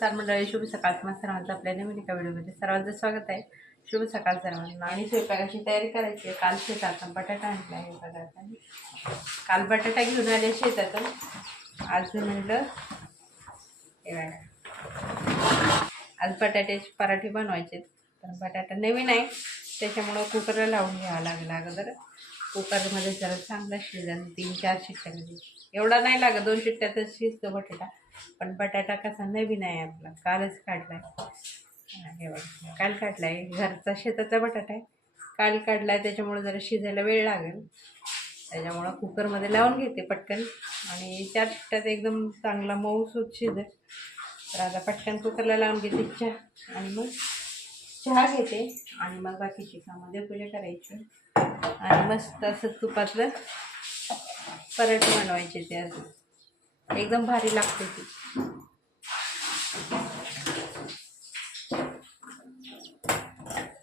नमस्कार मंडळी शुभ सकाळ. तुम्हा सर्वांचं आपल्या नवीन एका व्हिडिओमध्ये सर्वांचं स्वागत आहे. शुभ सकाळ सर्वांना. आणि स्वयंपाकाची तयारी करायची आहे. काल शेतातून बटाटा आणला आहे पदार्थाने. काल बटाटा घेऊन आले शेतातून. आज म्हटलं आज बटाट्याचे पराठे बनवायचे तर बटाटा नवीन आहे. त्याच्यामुळं कुकरला लावून घ्यावा लागला अगोदर. कुकरमध्ये जरा चांगला शिजन. तीन चार शिट्ट्यामध्ये एवढा नाही लागत. दोन शिट्ट्यातच शिजतो बटाटा. पण बटाटा कसा नवीन आहे आपला. कालच काढलाय. आहे हे बघा काल काढलाय. घरचा शेताचा बटाटा आहे. काल काढलाय त्याच्यामुळे जरा शिजायला वेळ लागेल. त्याच्यामुळं कुकरमध्ये लावून घेते पटकन. आणि चार शिट्ट्यात एकदम चांगला मऊसूत शिजेल. तर आता पटकन कुकरला लावून घेते चहा. आणि मग चहा घेते. आणि मग बाकीची कामं देवपूजा करायची. आणि मस्त असं तुपातलं पराठे बनवायचे ते असं एकदम भारी लागते ती.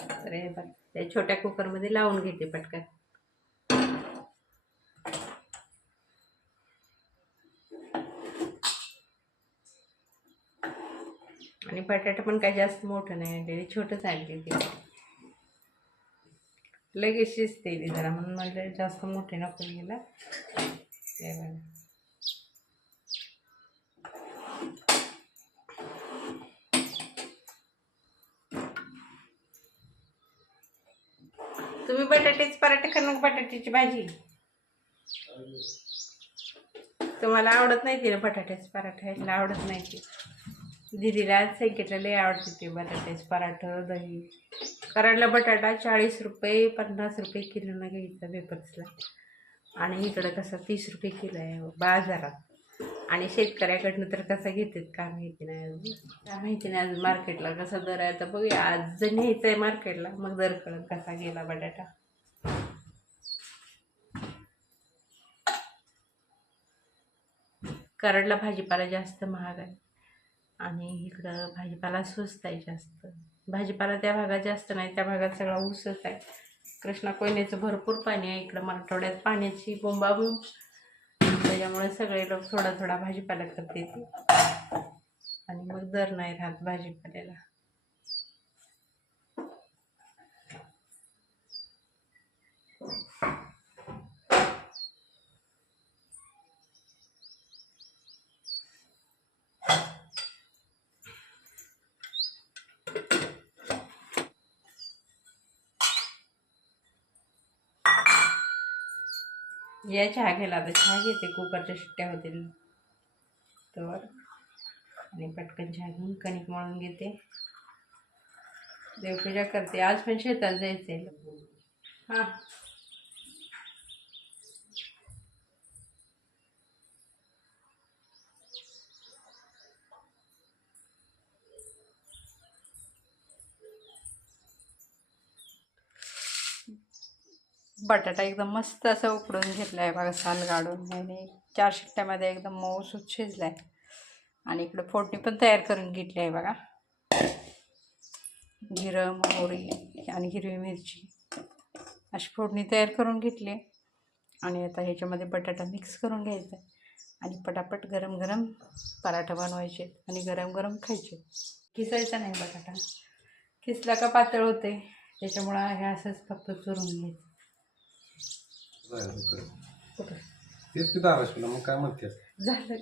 तर हे बघ त्या छोट्या कुकरमध्ये लावून घेते पटकन. आणि बटाटा पण काही जास्त मोठं नाही आणलेले छोटंच आणले ते. लगेच शिजते जरा म्हणून मला जास्त मोठे नको गेला. तुम्ही बटाट्याचे पराठे खाणार बटाट्याची भाजी. तुम्हाला आवडत नाही तिला बटाट्याचे पराठे ह्याला आवडत नाही ती. दिदीला आज सांगितलं लय आवडते ते बटाट्याचे पराठं दही. कराडला बटाटा चाळीस रुपये पन्नास रुपये किलोनं घ्यायचा वेपर्सला आणि इकडं कसं तीस रुपये किलो आहे बाजारात. आणि शेतकऱ्याकडनं तर कसं घेतात काय माहिती नाही अजून. काय माहिती नाही अजून मार्केटला कसा दर आहे. तर बघूया आज जर न्यायचं आहे मार्केटला मग दर कळत कसा गेला बटाटा. कराडला भाजीपाला जास्त महाग आहे. आणि इकडं भाजीपाला स्वस्त आहे जास्त. भाजीपाला त्या भागात जास्त नाही त्या भागात सगळा ऊसच आहे. कृष्णा कोयनेचं भरपूर पाणी आहे इकडं मराठवाड्यात पाण्याची बोंबाबोंब त्याच्यामुळे सगळे लोक थोडा थोडा भाजीपाला करते आणि मग दर नाही राहत भाजीपाल्याला. या चहा घ्यायला आता चहा घेते कुकरच्या शिट्ट्या होतील. तर आणि पटकन चहा घेऊन कणिक मळून घेते. देवपूजा करते. आज पण शेतात जायचे हां. बटाटा एकदम मस्त असं उकडून घेतला आहे बघा साल काढून आणि चार शिट्ट्यामध्ये एकदम मऊसूत शिजला आहे आणि इकडं फोडणी पण तयार करून घेतली आहे बघा. जिरं मोहरी आणि हिरवी मिरची. अशी फोडणी तयार करून घेतली. आहे आणि आता ह्याच्यामध्ये बटाटा मिक्स करून घ्यायचा. आहे आणि पटापट गरम गरम पराठा बनवायचे आणि गरम गरम खायचे. किसायचा नाही बटाटा. किसला का पातळ होते त्याच्यामुळं हे असंच फक्त चुरून घ्यायचं. तेच की धाराशिवला मग काय म्हणते झालं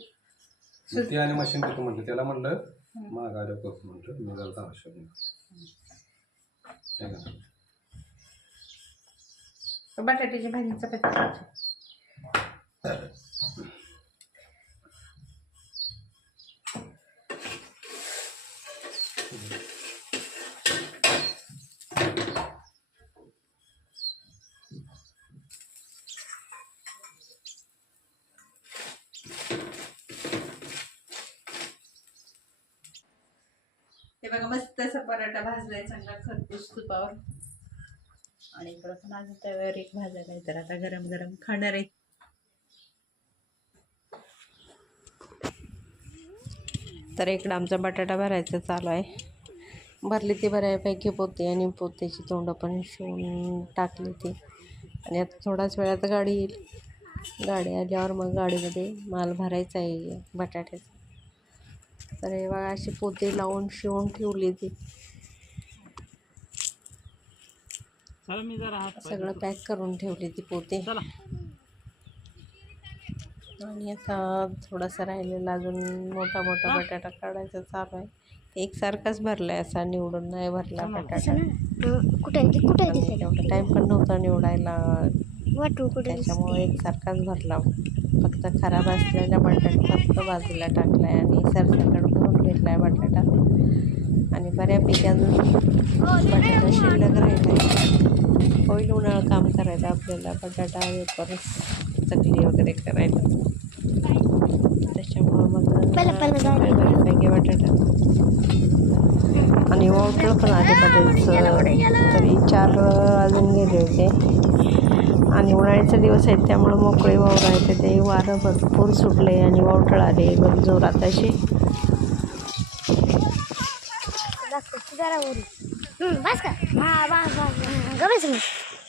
ते आणि मशीन देतो म्हटलं त्याला म्हणलं माग आलं करतो म्हटलं मी जरा धाराशिव? बटाट्याची भाजी चपाती खायची ते बघा पराठा भाजलाय चांगला खरपूस तुपावर. आणि इकडं पण अजून एक भाजायला आहे तर आता गरम गरम खाणार आहे. तर इकडं आमचा बटाटा भरायचा चालू आहे. भरली ती बऱ्यापैकी पोते आणि पोत्याची तोंड पण शिवून टाकली ती. आणि आता थोड्याच वेळात गाडी येईल. गाडी आल्यावर मग गाडीमध्ये माल भरायचा आहे बटाट्याचा. तर हे बघा अशी पोते लावून शिवून ठेवली ती. चला मी जरा हात पाय सगळं पॅक करून ठेवली ती पोते. चला. आणि आता थोडासा राहिलेला अजून मोठा मोठा बटाटा काढायचा चालू आहे. एकसारखाच भरलाय असा निवडून नाही भरला बटाटा. कुठे आहे? कुठे आहे एवढा टाईम पण नव्हता निवडायला. ते? वाटू कुठे त्याच्यामुळे एकसारखाच भरला. फक्त खराब असलेला बटाटा फक्त बाजूला टाकला आहे आणि सरसकट भरून घेतला आहे बटाटा. आणि बऱ्यापैकी अजून बटाटा शिल्लक राहिला आहे होईल उन्हाळं काम करायचं आपल्याला बटाटा परत चकली वगैरे करायला. त्याच्यामुळं मग. बऱ्यापैकी बटाटा? आणि वावटळ पण आले बरेच तरी चार अजून गेले होते. आणि उन्हाळ्याचे दिवस आहेत त्यामुळे मोकळे वावर आहेत. ते वारं भरपूर सुटले आणि वावटळ आले. एकदम जोरात अशी.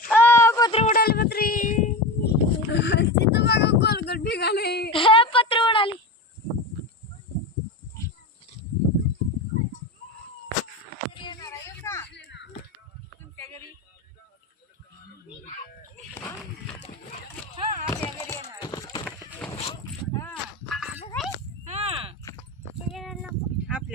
हा उडाली पत्री. तिथं बघा ठिकाणी पत्र उडाली आपल्या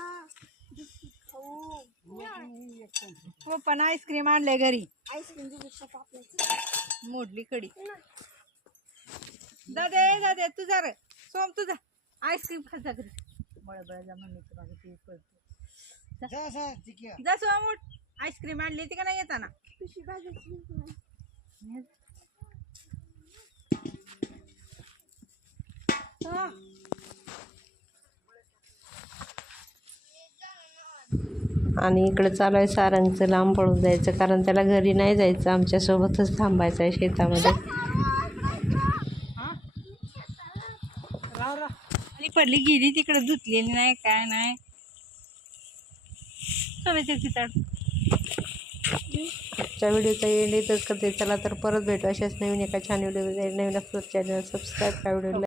हो पण आईस्क्रीम आणलंय घरी. मोडली कडी दादे दादे तुझा रे. सोम तुझा आईस्क्रीम खायचा घरी. बळ बळ जा म्हणले तुला ते पळते जा. सोम उठ. आईस्क्रीम आणली ती का नाही येताना? हा. आणि इकडं चालू आहे सारंगचं लांब पळून जायचं कारण त्याला घरी नाही जायचं आमच्यासोबतच थांबायचं आहे शेतामध्ये. पडली गेली तिकडे धुतलेली नाही काय नाही. आजच्या व्हिडिओचा एंड येतच करते चला तर परत भेटू अशाच नवीन एका छान व्हिडिओ नवीन असतात चॅनल सबस्क्राईब करा व्हिडिओ